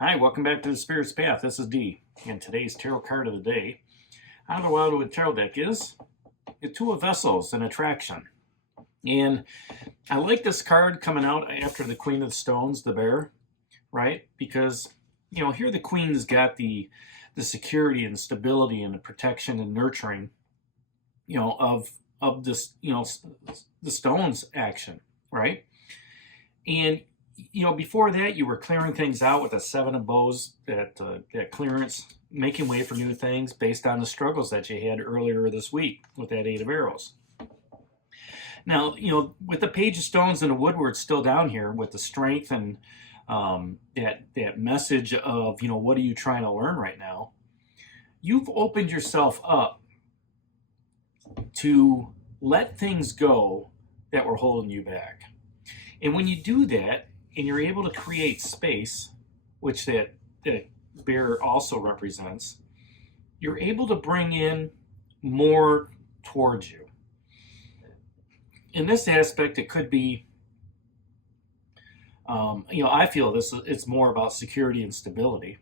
Hi, welcome back to the Spirit's Path. This is Dee, and today's tarot card of the day out of the Wildwood Tarot deck is the Two of Vessels, an attraction. And I like this card coming out after the Queen of Stones, the bear, right? Because, here the Queen's got the security and stability and the protection and nurturing, of this, the Stones action, right? And before that, you were clearing things out with a Seven of Bows, that clearance, making way for new things based on the struggles that you had earlier this week with that Eight of Arrows. Now, with the Page of Stones and the Woodward still down here with the strength and that message of, what are you trying to learn right now? You've opened yourself up to let things go that were holding you back. And when you do that, and you're able to create space, which that bear also represents, you're able to bring in more towards you. In this aspect, it could be, I feel it's more about security and stability.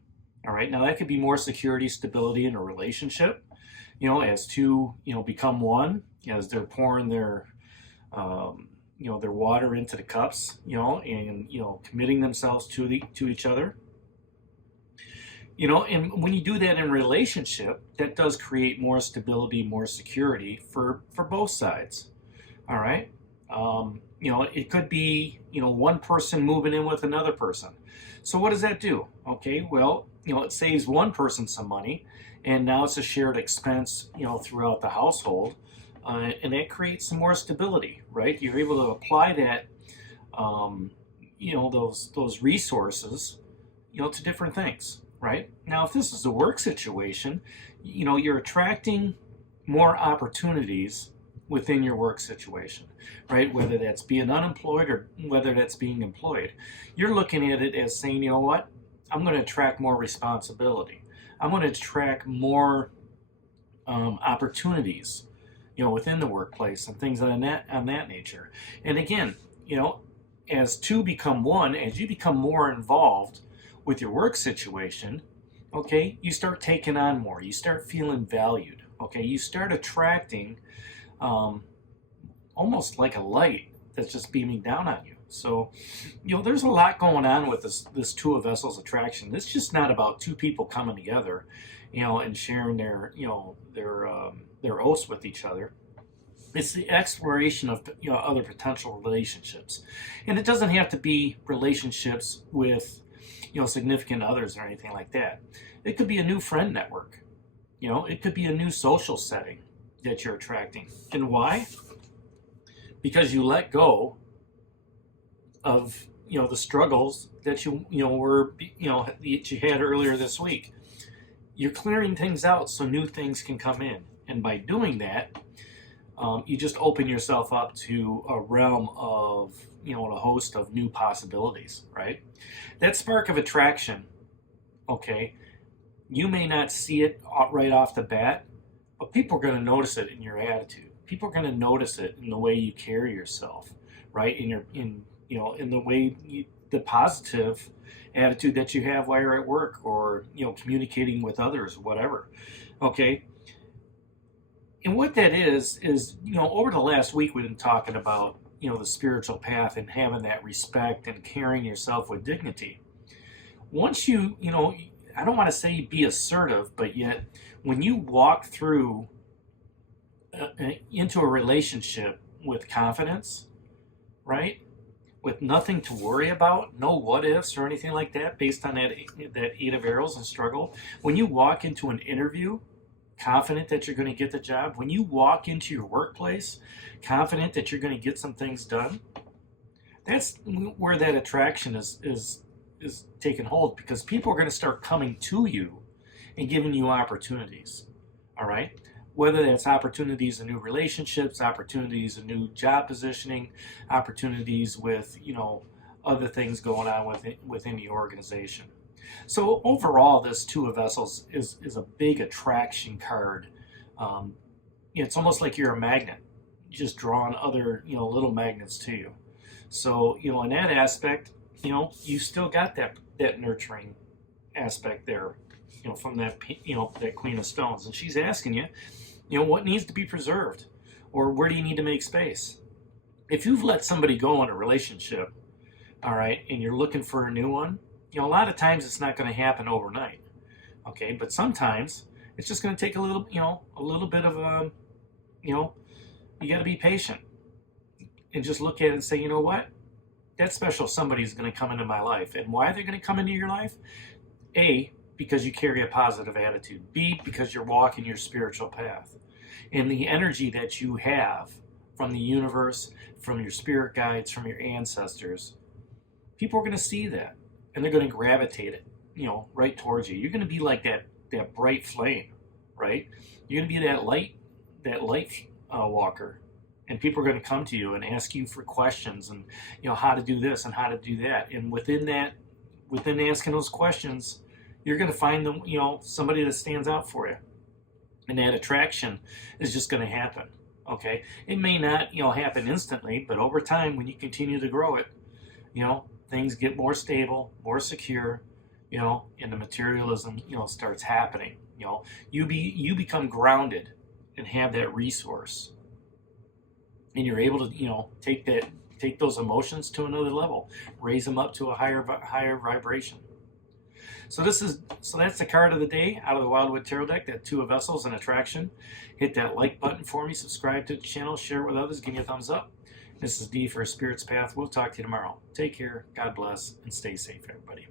All right, now that could be more security, stability in a relationship, as two, become one, as they're pouring their their water into the cups, and committing themselves to each other. And when you do that in a relationship, that does create more stability, more security for both sides. All right. It could be, one person moving in with another person. So what does that do? Okay, well, it saves one person some money, and now it's a shared expense, throughout the household. And that creates some more stability, right? You're able to apply that, those resources, to different things, right? Now, if this is a work situation, you're attracting more opportunities within your work situation, right? Whether that's being unemployed or whether that's being employed. You're looking at it as saying, you know what? I'm going to attract more responsibility. I'm going to attract more opportunities, within the workplace and things on that nature. And again, as two become one, as you become more involved with your work situation, okay, you start taking on more. You start feeling valued. Okay, you start attracting almost like a light that's just beaming down on you. So, there's a lot going on with this Two of Vessels attraction. It's just not about two people coming together, and sharing their oaths with each other. It's the exploration of other potential relationships, and it doesn't have to be relationships with significant others or anything like that. It could be a new friend network. It could be a new social setting that you're attracting. And why? Because you let go of the struggles that that you had earlier this week. You're clearing things out so new things can come in, and by doing that, you just open yourself up to a realm of a host of new possibilities, right? That spark of attraction, okay, you may not see it right off the bat, but people are going to notice it in your attitude. People are going to notice it in the way you carry yourself, right? In the way the positive attitude that you have while you're at work, or communicating with others, whatever. Okay. And what that is over the last week we've been talking about the spiritual path and having that respect and carrying yourself with dignity. Once I don't want to say be assertive, but yet when you walk through into a relationship with confidence, right? With nothing to worry about, no what ifs or anything like that, based on that Eight of Arrows and struggle. When you walk into an interview, confident that you're going to get the job. When you walk into your workplace, confident that you're going to get some things done. That's where that attraction is taking hold, because people are going to start coming to you and giving you opportunities. All right. Whether that's opportunities in new relationships, opportunities in new job positioning, opportunities with, other things going on within the organization. So overall, this Two of Vessels is a big attraction card. It's almost like you're a magnet, just drawing other, little magnets to you. So, in that aspect, you still got that nurturing aspect there, from that, that Queen of Stones. And she's asking you, what needs to be preserved, or where do you need to make space? If you've let somebody go in a relationship, all right, and you're looking for a new one, a lot of times it's not going to happen overnight, okay? But sometimes it's just going to take a little bit of, you got to be patient and just look at it and say, you know what? That special somebody is going to come into my life. And why are they going to come into your life? A, because you carry a positive attitude. B, because you're walking your spiritual path. And the energy that you have from the universe, from your spirit guides, from your ancestors, people are going to see that. And they're going to gravitate it, right towards you. You're going to be like that bright flame, right? You're going to be that light walker. And people are going to come to you and ask you for questions and, how to do this and how to do that. And within asking those questions, you're going to find them, somebody that stands out for you. And that attraction is just going to happen, okay? It may not, happen instantly, but over time, when you continue to grow it, things get more stable, more secure, and the materialism, starts happening. You become grounded and have that resource. And you're able to, take those emotions to another level, raise them up to a higher vibration. So that's the card of the day out of the Wildwood Tarot deck, that Two of Vessels and Attraction. Hit that like button for me, subscribe to the channel, share it with others, give me a thumbs up. This is D for Spirit's Path. We'll talk to you tomorrow. Take care, God bless, and stay safe, everybody.